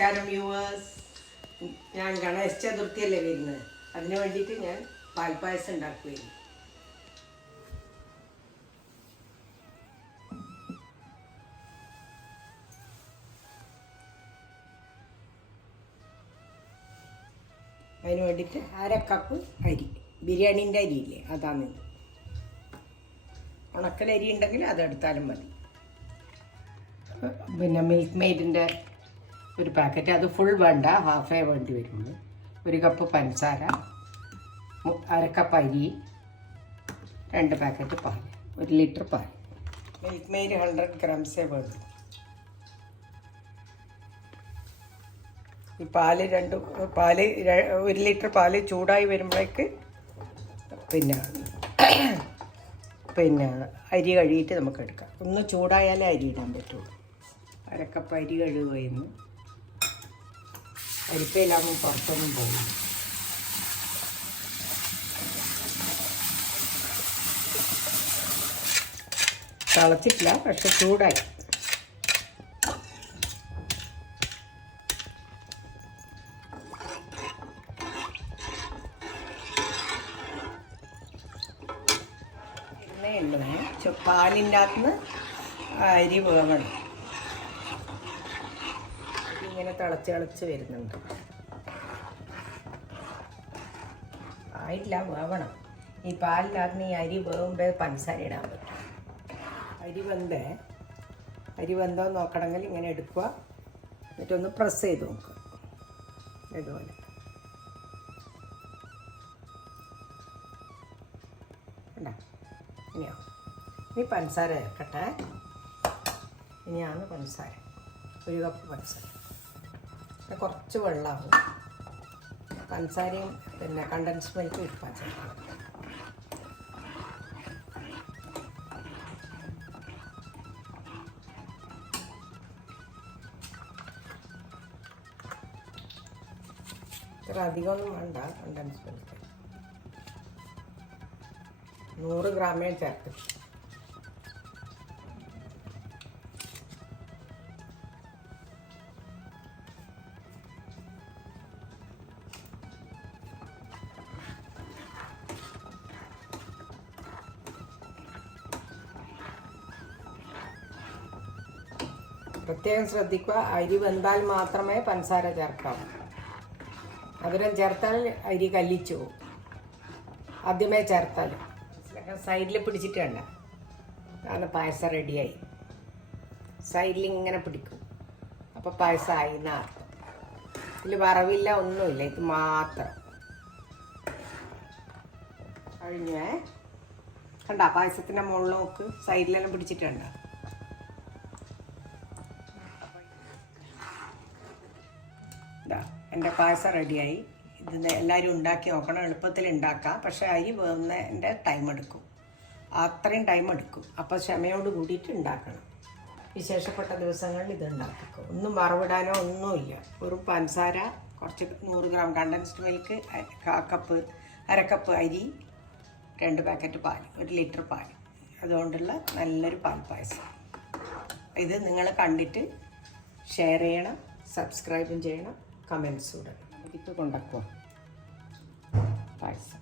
നമസ്കാരം വ്യൂവേഴ്സ്, ഞാൻ ഗണേശ ചതുർത്ഥിയല്ലേ വരുന്നത്. അതിനു വേണ്ടിയിട്ട് ഞാൻ പാൽപ്പായസം ഉണ്ടാക്കുകയായിരുന്നു. അതിന് വേണ്ടിയിട്ട് 1/2 കപ്പ് അരി, ബിരിയാണീൻ്റെ അരിയില്ലേ അതാണ്. ഉണക്കലരി ഉണ്ടെങ്കിൽ അതെടുത്താലും മതി. പിന്നെ മിൽക്ക് മെയ്ഡിൻ്റെ ഒരു പാക്കറ്റ്, അത് ഫുൾ വേണ്ട, ഹാഫേ വേണ്ടി വരുള്ളൂ. 1 കപ്പ് പഞ്ചസാര, 1/2 കപ്പ് അരി, 2 പാക്കറ്റ് പാൽ, 1 ലിറ്റർ പാൽ. മിൽക്ക് മെയ്ഡ് 100 ഗ്രാംസേ വേണ്ടു. ഈ പാല് 1 ലിറ്റർ പാല് ചൂടായി വരുമ്പോഴേക്ക് പിന്നെ അരി കഴുകിയിട്ട് നമുക്ക് എടുക്കാം. ഒന്ന് ചൂടായാലേ അരി ഇടാൻ പറ്റുള്ളൂ. 1/2 കപ്പ് അരി കഴുകുമായിരുന്നു. അരിപ്പയിലാകുമ്പോൾ പുറത്തൊന്നും പോകും. തിളച്ചിട്ടില്ല, പക്ഷെ ചൂടായി. പാലിൻ്റെ അകത്തുനിന്ന് അരി വേവണം. ഇങ്ങനെ തിളച്ച് വരുന്നുണ്ട്. ആയിട്ടില്ല, വേവണം. ഈ പാലിനകത്ത് ഈ അരി വേവുമ്പോൾ പഞ്ചസാര ഇടാൻ പറ്റും. അരി വെന്തോ നോക്കണമെങ്കിൽ ഇങ്ങനെ എടുക്കുക, എന്നിട്ടൊന്ന് പ്രസ് ചെയ്ത് നോക്കുക. ഇതുപോലെ ഇനിയാവും. ഇനി പഞ്ചസാര ചേർക്കട്ടെ. ഇനിയാണ് പഞ്ചസാര, 1 കപ്പ് പഞ്ചസാര. കുറച്ച് വെള്ളമാവും. പഞ്ചസാരയും പിന്നെ കണ്ടൻസ് മിൽക്ക് ഇട്ടാൽ ചേർക്കണം. ഇത്ര അധികമൊന്നും വേണ്ട. കണ്ടൻസ് മിൽക്ക് 100 ഗ്രാമേ ചേർത്ത്. പ്രത്യേകം ശ്രദ്ധിക്കുക, അരി വെന്താൽ മാത്രമേ പഞ്ചസാര ചേർക്കാവൂ. മധുരം ചേർത്താൽ അരി കല്ലിച്ചു പോകും. ആദ്യമേ ചേർത്താൽ സൈഡിൽ പിടിച്ചിട്ട് വേണ്ട. കാരണം പായസം റെഡിയായി. സൈഡിൽ ഇങ്ങനെ പിടിക്കും, അപ്പോൾ പായസമായി എന്നർത്ഥം. ഇതിൽ വറവില്ല, ഒന്നുമില്ല, ഇത് മാത്രം കഴിഞ്ഞേ. കണ്ട പായസത്തിൻ്റെ മുകളിൽ നോക്ക്, സൈഡിലെല്ലാം പിടിച്ചിട്ടുണ്ട്. എൻ്റെ പായസം റെഡിയായി. ഇത് എല്ലാവരും ഉണ്ടാക്കി നോക്കണം. എളുപ്പത്തിൽ ഉണ്ടാക്കാം, പക്ഷേ അരി വേവുന്നതിൻ്റെ ടൈം എടുക്കും. അത്രയും ടൈം എടുക്കും. അപ്പോൾ ക്ഷമയോട് കൂടിയിട്ട് ഉണ്ടാക്കണം. വിശേഷപ്പെട്ട ദിവസങ്ങളിൽ ഇത് ഉണ്ടാക്കിക്കോ. ഒന്നും വറവിടാനോ ഒന്നുമില്ല. ഒരു പഞ്ചസാര, കുറച്ച് 100 ഗ്രാം കണ്ടൻസ്ഡ് മിൽക്ക്, 1/2 കപ്പ് അരി, 2 പാക്കറ്റ് പാൽ, 1 ലിറ്റർ പാൽ. അതുകൊണ്ടുള്ള നല്ലൊരു പാൽപ്പായസം. ഇത് നിങ്ങൾ കണ്ടിട്ട് ഷെയർ ചെയ്യണം, സബ്സ്ക്രൈബും ചെയ്യണം, കമൻസ് ഇടണം. ഇത് കൊണ്ടുവയ്ക്കുക പായസം.